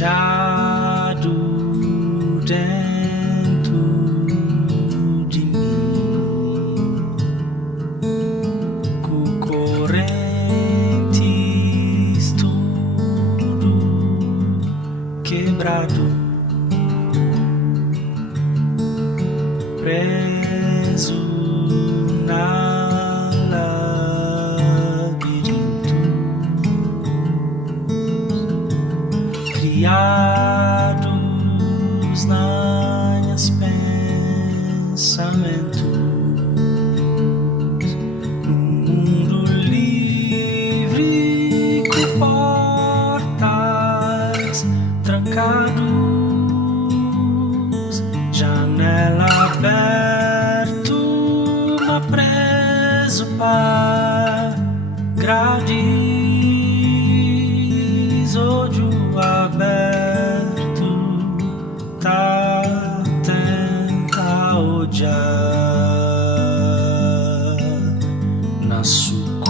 fechado dentro de mim, com correntes tudo quebrado, preso na labirinto, criados nas pensamentos, num mundo livre com portas trancados, janela aberta, mas preso para grades, olho aberto, tá tenta odiar na sucuro.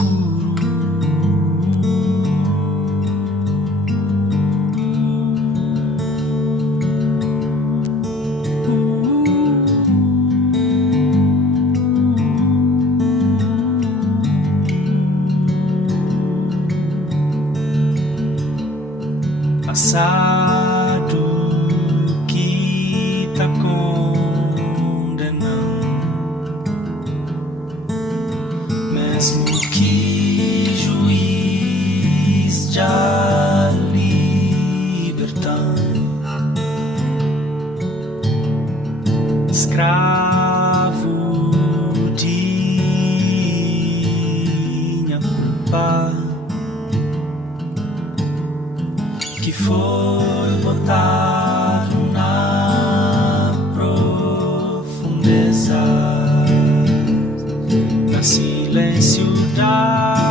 Passado que tá condenando, mesmo que juiz já libertando, escravo de minha culpa, que foi botado na profundeza, na silêncio da